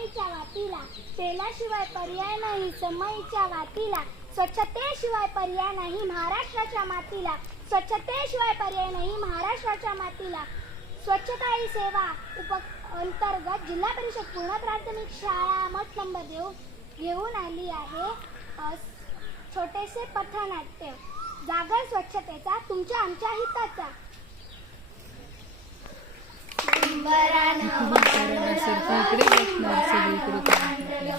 समईच्या वातीला तेलाशिवाय पर्याय नाही. समईच्या वातीला स्वच्छतेशिवाय पर्याय नाही. महाराष्ट्राच्या मातीला. स्वच्छतेशिवाय पर्याय नाही. महाराष्ट्राच्या मातीला. स्वच्छता ही सेवा उप अंतर्गत जिल्हा परिषद पूर्ण प्राथमिक शाळा मठ नंबर देऊ घेऊन आली आहे. छोटेसे पथनाट्य. जागर स्वच्छतेचा तुमच्या आमच्या हिताचा. इकडे बसणार सगळीकडे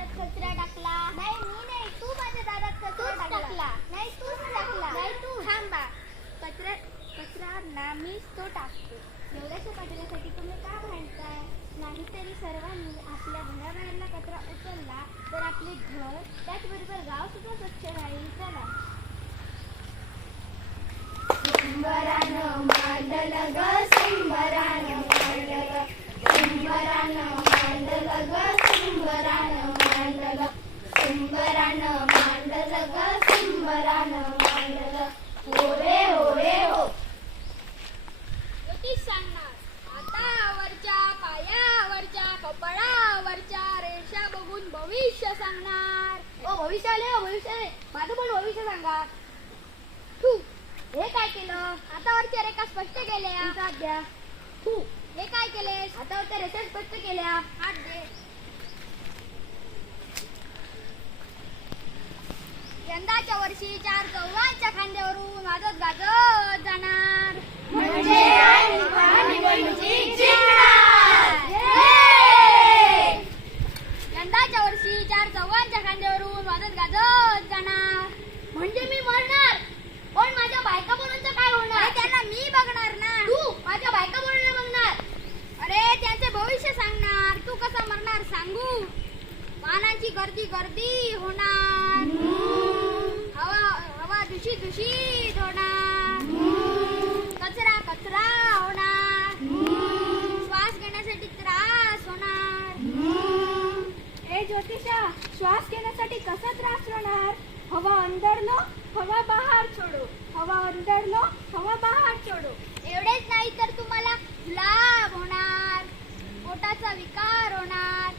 नाही मी नाही तू माझ्या दारात कचरा टाकला. नाही तूच टाकला. नाही तू थांबा. कचरा कचरा ना मीच तो टाकतो. एवढ्याशा पाठवण्यासाठी तुम्ही का भांडताय? नाहीतरी सर्वांनी आपल्या घराबाहेरला कचरा उचलला तर आपले घर त्याचबरोबर गाव सुद्धा स्वच्छ राहील. चला. ज्योतिष भविष्य आले भविष्य आले माझं पण भविष्य सांगा. तू हे काय केलं? हातावरच्या रेखा स्पष्ट केल्या. द्या तू हे काय केले? हातावरच्या रेषा स्पष्ट केल्या. हात दे. यंदाच्या वर्षी चार चौघांच्या खांद्यावरून वाजत गाजत जाणार. म्हणजे यंदाच्या वर्षी चार चौघांच्या खांद्यावरून वाजत गाजत जाणार म्हणजे मी मरणार पण माझ्या बायका बोलूनच काय होणार त्यांना मी बघणार ना तू माझ्या बायका बोलून बघणार अरे त्यांचे भविष्य सांगणार तू कसा मरणार सांगू वाहनांची गर्दी गर्दी होणार. हवा हवा दुषी दूषित होणार. कचरा कचरा होणार. श्वास घेण्यासाठी त्रास होणार. हे ज्योतिषा श्वास घेण्यासाठी कसा त्रास होणार? हवा अंदर लो हवा बाहेर छोडो हवा अंदर लो हवा बाहेर छोडो एवढेच नाही तर तुम्हाला लाभ होणार. पोटाचा विकार होणार.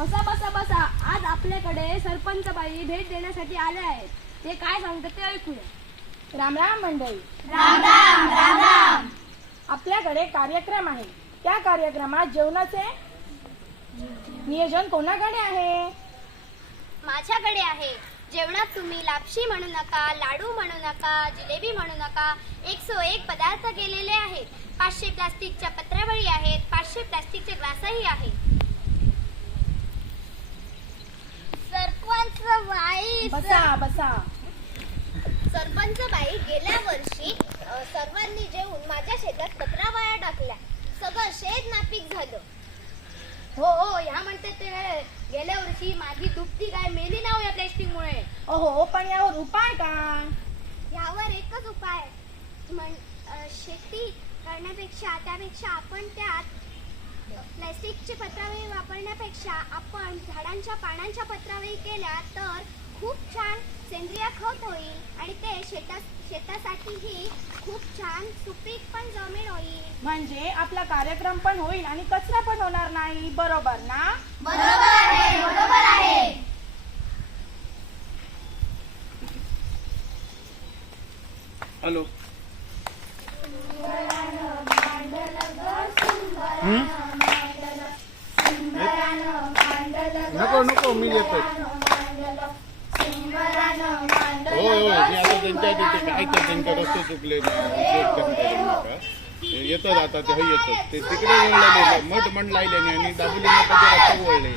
बसा बसा बसा. आज आपल्याकडे सरपंच बाई भेट देण्यासाठी आले आहेत. ते काय सांगतात ते ऐकूया. राम राम मंडळी. आपल्याकडे कार्यक्रम आहे. त्या कार्यक्रमात जेवणाचे नियोजन कोणाकडे आहे? माझ्याकडे आहे. जेवणात तुम्ही लापशी म्हणू नका लाडू म्हणू नका जिलेबी म्हणू नका. एक सो एक पदार्थ केलेले आहेत. पाचशे प्लास्टिकच्या पत्रावळी आहेत पाचशे प्लास्टिकचे ग्लासही आहेत सरपंच बाई बसा बसा. सरपंच बाई गेल्या वर्षी अ, सर्वांनी जेवून माझ्या शेतात पत्रावळ्या टाकल्या. सगळं शेत नापीक झालं. हो हो ह्या म्हणतात ते गेल्या वर्षी माझी दुपटी काय मेली नाव या प्लॅस्टिक मुळे ओहो पण यावर उपाय काय यावर एकच उपाय. म्हण अ, शेती करण्यापेक्षा त्यापेक्षा आपण त्यात प्लॅस्टिकचे पत्रावळी वापरण्यापेक्षा आपण झाडांच्या पानांच्या पत्रावळी केल्या तर खूप छान सेंद्रिय खत होईल आणि ते शेता शेतासाठीही खूप छान सुपीक पण जमीन होईल. म्हणजे आपला कार्यक्रम पण होईल आणि कचरा पण होणार नाही. बरोबर ना? हॅलो. हं? नको नको मी येतोय. हो हो, हो. मी आता त्यांच्या तिथे काय तर रस्ते चुकले उपयोग करता येतात आता ते येतात. ते तिकडे वळलेले मठ मण लायल्याने आणि दाबोली नका रस्ते वळले.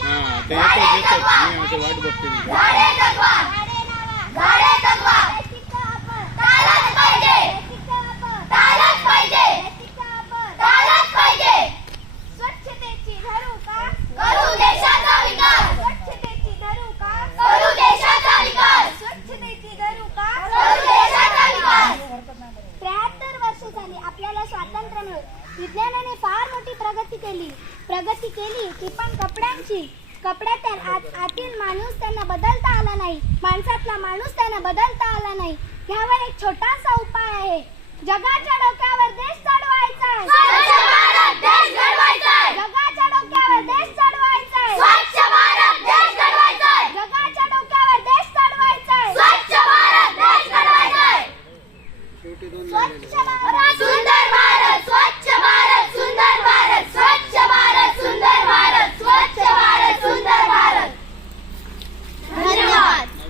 हा ते येतात येतात. मी असं वाट बघते. विज्ञानाने फार मोठी प्रगती केली. प्रगती केली ती पण कपड्यांची कपड्यातील आत आतील माणूस त्यांना बदलता आला नाही. माणसातला माणूस त्यांना बदलता आला नाही. यावर एक छोटासा उपाय आहे. जगाच्या डोक्यावर